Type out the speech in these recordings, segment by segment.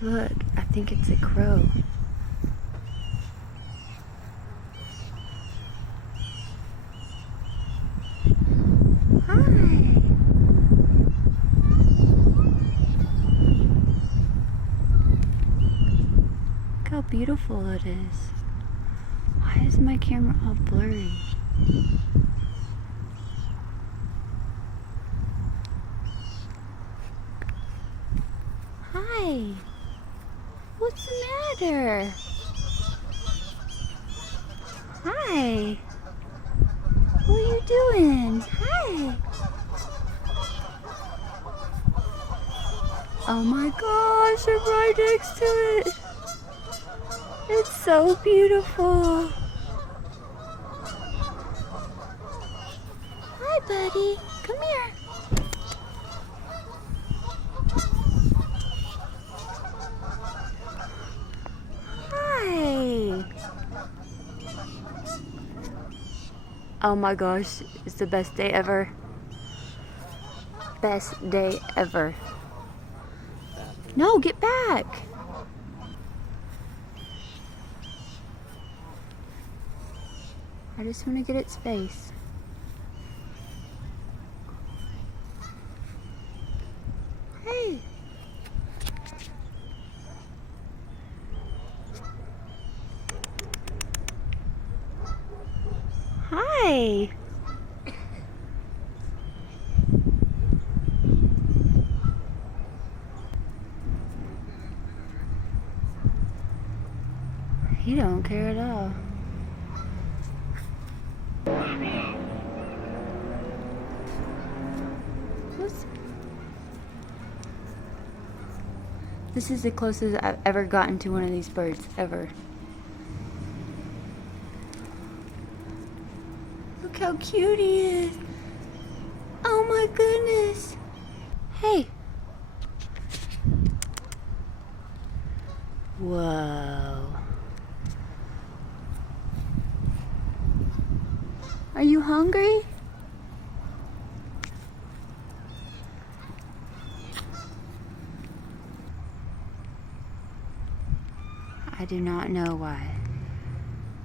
Look, I think it's a crow. Hi. Look how beautiful it is. Why is my camera all blurry? Hi. What's the matter? Hi. What are you doing? Hi. Oh my gosh, I'm right next to it. It's so beautiful. Hi, buddy. Come here. Hi. Oh my gosh, it's the best day ever. Best day ever. No, get back. I just want to get its face. Hey. Hi. He don't care at all. This is the closest I've ever gotten to one of these birds, ever. Look how cute he is. Oh my goodness. Hey. Whoa. Are you hungry? I do not know why,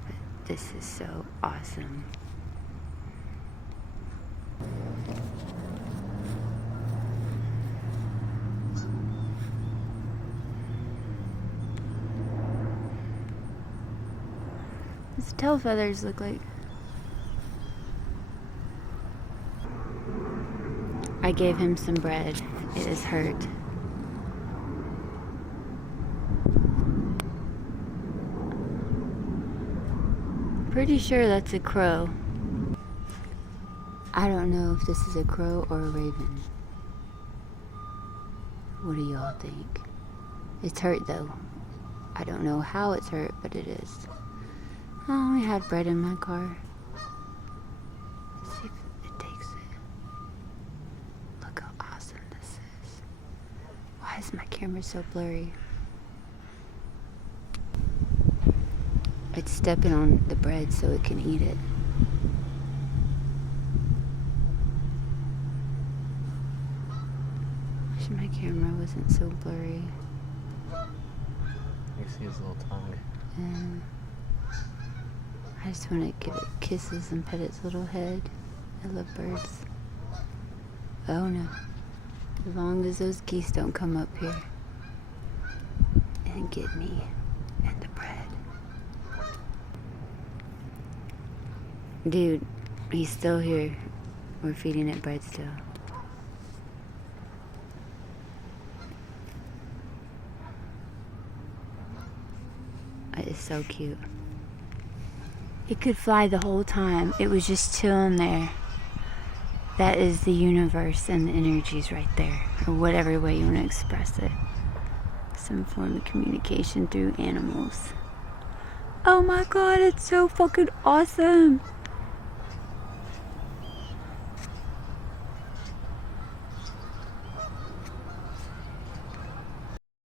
but this is so awesome. His tail feathers look like... I gave him some bread. It is hurt. Pretty sure that's a crow. I don't know if this is a crow or a raven. What do y'all think? It's hurt though. I don't know how it's hurt, but it is. I only had bread in my car. Let's see if it takes it. Look how awesome this is. Why is my camera so blurry? It's stepping on the bread so it can eat it. Wish my camera wasn't so blurry. You see his little tongue. And I just want to give it kisses and pet its little head. I love birds. Oh no. As long as those geese don't come up here and get me and the bread. Dude, he's still here. We're feeding it bread still. It is so cute. It could fly the whole time. It was just chilling there. That is the universe and the energies right there. Or whatever way you want to express it. Some form of communication through animals. Oh my god, it's so fucking awesome.